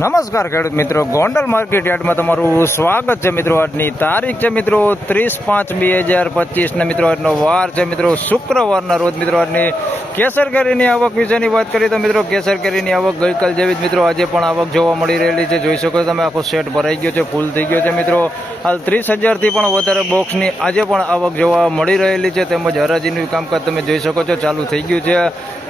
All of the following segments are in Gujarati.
નમસ્કાર ખેડૂત મિત્રો. ગોંડલ માર્કેટ યાર્ડમાં તમારું સ્વાગત છે મિત્રો. આજની તારીખ છે મિત્રો ત્રીસ પાંચ બે હજાર પચીસના મિત્રો આજનો વાર છે મિત્રો. શુક્રવારના રોજ મિત્રો આજની કેસર કેરીની આવક વિશેની વાત કરીએ તો મિત્રો કેસર કેરીની આવક ગઈકાલ જેવી જ મિત્રો આજે પણ આવક જોવા મળી રહેલી છે. જોઈ શકો તમે, આખો સેટ ભરાઈ ગયો છે, ફૂલ થઈ ગયો છે મિત્રો. હાલ ત્રીસ હજારથી પણ વધારે બોક્સની આજે પણ આવક જોવા મળી રહેલી છે. તેમજ હરાજીનું કામકાજ તમે જોઈ શકો છો, ચાલુ થઈ ગયું છે.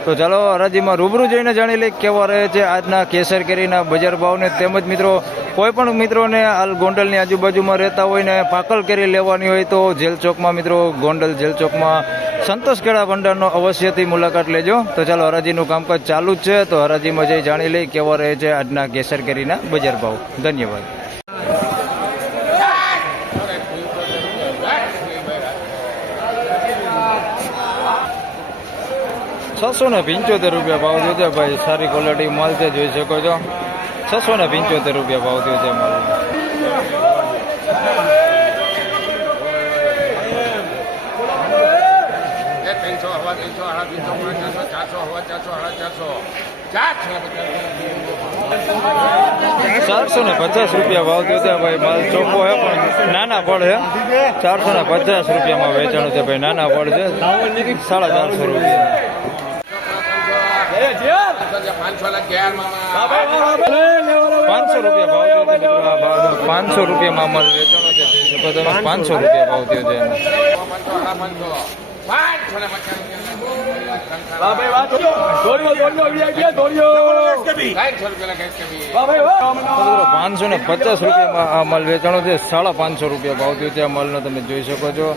તો ચાલો હરાજીમાં રૂબરૂ જઈને જાણી લઈએ કેવા રહે છે આજના કેસર કેરીના બજાર ભાવને. તેમજ મિત્રો, કોઈ પણ મિત્રોને હાલ ગોંડલની આજુબાજુમાં રહેતા હોય ને પાકલ કેરી લેવાની હોય તો જેલ ચોકમાં મિત્રો, ગોંડલ જેલ ચોકમાં સંતોષ કેળા ભંડારનો અવશ્યથી મુલાકાત લેજો. તો ચાલો હરાજીનું કામકાજ ચાલુ જ છે. તો હરાજીમાં જઈ જાણી લઈ કેવા રહે છે આજના કેસર કેરીના બજાર ભાવ. ધન્યવાદ. છસો ને પંચોતેર રૂપિયા ભાવ થયો છે ભાઈ. સારી ક્વોલિટી માલ છે જોઈ શકો છો. છસો ને પંચોતેર રૂપિયા ભાવ થયો છે માલ. ત્રણસો હવા ત્રણસો સાડા ત્રણસો પોણા ચારસો હવા ચારસો સાડા ચારસો. ચારસો ને પચાસ રૂપિયા ભાવ થયો છે ભાઈ. માલ ચોખ્ખો છે પણ નાના ફળ છે. ચારસો ને પચાસ રૂપિયામાં વેચાણું છે ભાઈ. નાના ફળ છે. સાડા ચારસો રૂપિયા. પાંચસો રૂપિયા ભાવ થયો છે ભાવ પાંચસો રૂપિયામાં માલ વેચાણો છે તમે પાંચસો. રૂપિયા ભાવ થયો છે પાંચસો. ને પચાસ. રૂપિયામાં આ માલ વેચાણો છે. સાડા પાંચસો રૂપિયા ભાવ થયો છે આ માલનો તમે જોઈ શકો છો.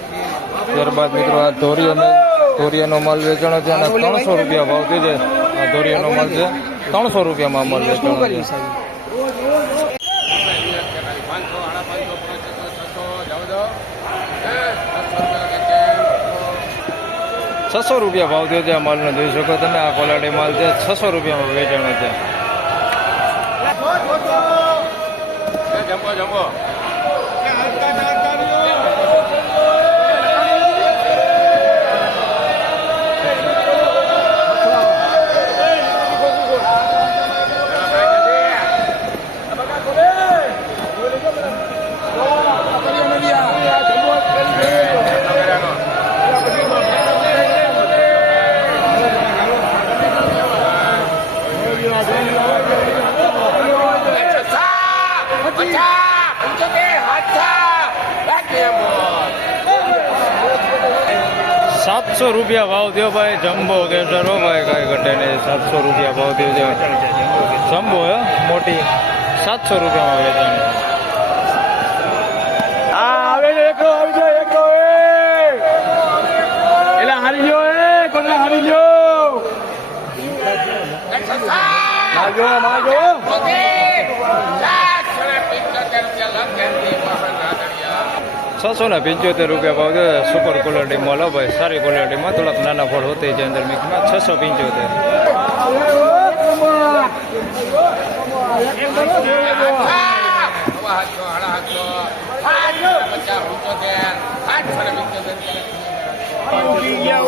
ત્યારબાદ મિત્રો આ ધોરિયાનો ધોરિયાનો માલ વેચાણો છે અને ત્રણસો રૂપિયા ભાવ થયો છે. આ મળશે માલ છે. ત્રણસો રૂપિયામાં મળશે છસો રૂપિયા ભાવ થયો છે આ માલનો જોઈ શકો તમે આ ક્વોલિટી માલ છે. છસો રૂપિયામાં વેચાણો છે. જમ્બો જમ્બો સાતસો રૂપિયા ભાવ થયો ભાઈ. જમ્બો કેસર હો ભાઈ કાંઈ ઘટે નહીં. સાતસો રૂપિયા ભાવ થયો છે. જમ્બો હે મોટી. સાતસો રૂપિયામાં વેચાણ. આવે છે એકલો આવી જાય એકલો એ. એટલે હારી ગયો એ કોને હારી ગયો? છસો ને પંચોતેર રૂપિયા ભાવ છે સુપર ક્વોલિટીમાં લો ભાઈ. સારી ક્વોલિટીમાં થોડાક નાના ફળ હોતી છે અંદર મિક્સમાં. છસો પંચોતેર.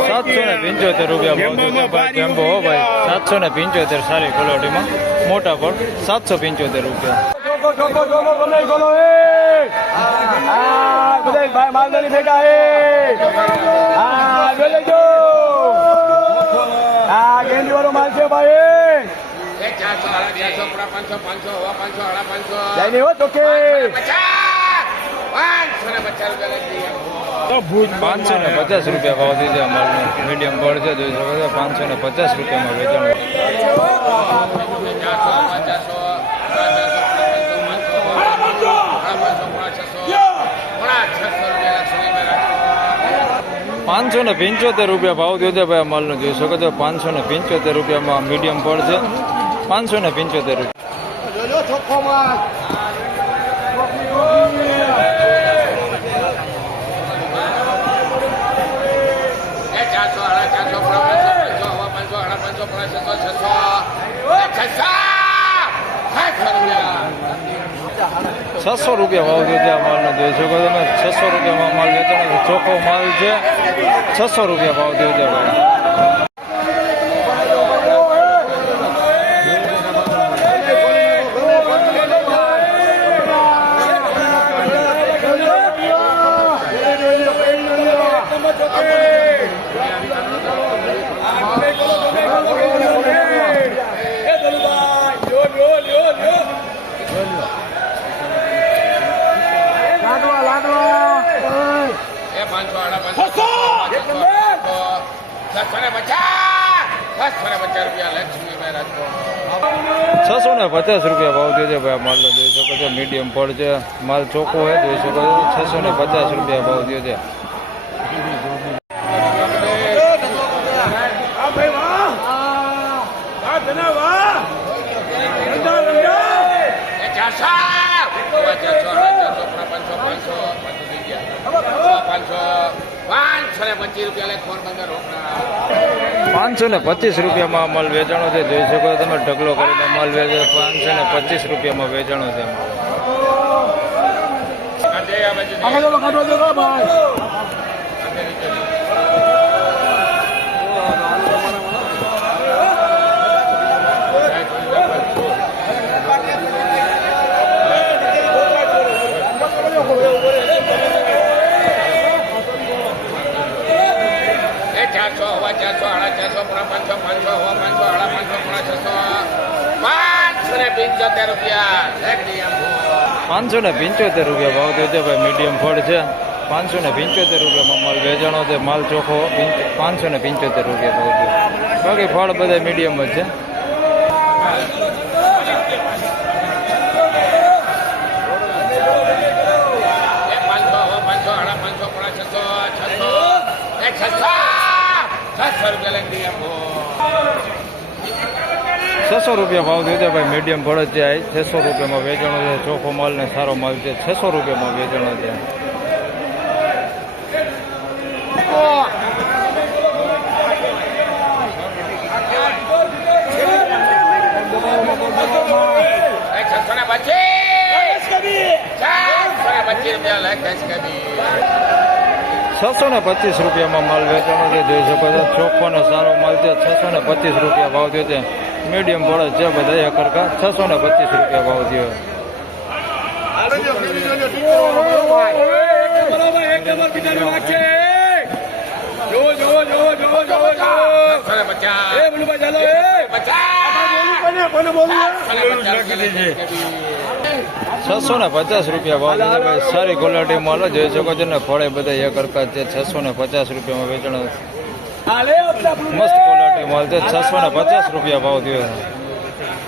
સાતસો ને પંચોતેર રૂપિયા ભાવ ભાઈ જમ્બો હો ભાઈ. સાતસો ને પંચોતેર સારી ક્વોલિટીમાં. મોટા ફળ સાતસો પંચોતેર રૂપિયા. હા બધા ભાઈ માલદારી ભેગા હે હા જો લેજો હા ગેંડી વાળો માલ છે ભાઈ પાંચસો ને પચાસ રૂપિયા ભાવ દીધે અમારું મીડિયમ ગોળ છે પાંચસો ને પચાસ રૂપિયામાં વેચાણ. પાંચસો ને પંચોતેર રૂપિયા ભાવ થયો છે ભાઈ માલનો. જોઈ શકો છો, પાંચસો ને પંચોતેર રૂપિયામાં મીડિયમ ફળ છે. પાંચસો ને પંચોતેર રૂપિયા. છસો રૂપિયા ભાવ થયો માલનો જોઈ શકો તમે છસો રૂપિયામાં માલ વેચાણ છે ચોખ્ખો માલ છે છસો રૂપિયા ભાવ થયો છે ભાઈ Okay. છસો ને પચાસ રૂપિયા ભાવ દેજો ભાઈ, માલ જોઈ શકો છો મીડિયમ ફળ છે, માલ ચોખ્ખો હોય જોઈ શકો છો. છસો ને પચાસ રૂપિયા ભાવ દેજો પાંચસો ને પચીસ રૂપિયામાં માલ વેચાણો છે જોઈ શકો તમે ઢગલો કરીને માલ વેચે પાંચસો ને પચીસ રૂપિયામાં વેચાણો છે પંચોતેર રૂપિયા. પાંચસો ને પંચોતેર રૂપિયા ભાવ થયો છે ભાઈ મીડિયમ ફળ છે. પાંચસો ને પંચોતેર રૂપિયામાં માલ વેચાણો છે, માલ ચોખ્ખો પાંચસો ને પંચોતેર રૂપિયા ભાવ બાકી ફળ બધા મીડિયમ જ છે એ પાંચસો હવા પાંચસો સાડા પાંચસો પોણા છસો છસો એ છસો છસો રૂપિયા લઈ ડીએમ છસો રૂપિયા ભાવ થયો છે ભાઈ મીડિયમ ફળ જ છસો રૂપિયામાં વેચાણો છે ચોખ્ખો માલ ને સારો માલ છે. છસો રૂપિયામાં વેચાણો છે. છસો ને પચીસ. ચારસો ને છસો ને પચીસ રૂપિયામાં માલ વેચાણો છે. જોઈ શકો છો ચોખ્ખોનો સારો માલ છે. છસો ને પચીસ રૂપિયા ભાવ થયો છે. મીડિયમ જ છે બધા હરખા છસો ને પચીસ રૂપિયા ભાવ થયો. છસો ને પચાસ રૂપિયા ભાવ છે ભાઈ સારી ક્વોલિટી માલ જ જોઈ શકો છો ને ફળે બધા એક કરતા છે. છસો ને પચાસ રૂપિયામાં વેચાણ મસ્ત ક્વોલિટી માલ છે. છસો ને પચાસ રૂપિયા ભાવ થયો.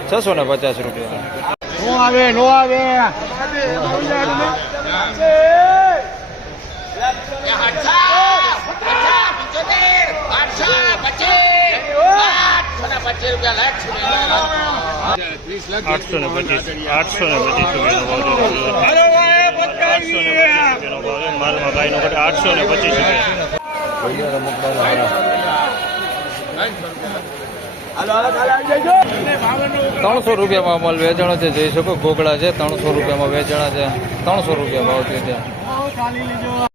છસો ને પચાસ રૂપિયા. નો આવે નો આવે. પચાસ, રૂપિયા રાજકોટ. આઠસો ને પચીસ ત્રણસો રૂપિયામાં માલ વેચાણો છે જઈ શકો ગોગડા છે, ત્રણસો રૂપિયામાં વેચાણા છે. ત્રણસો રૂપિયા ભાવ છે છે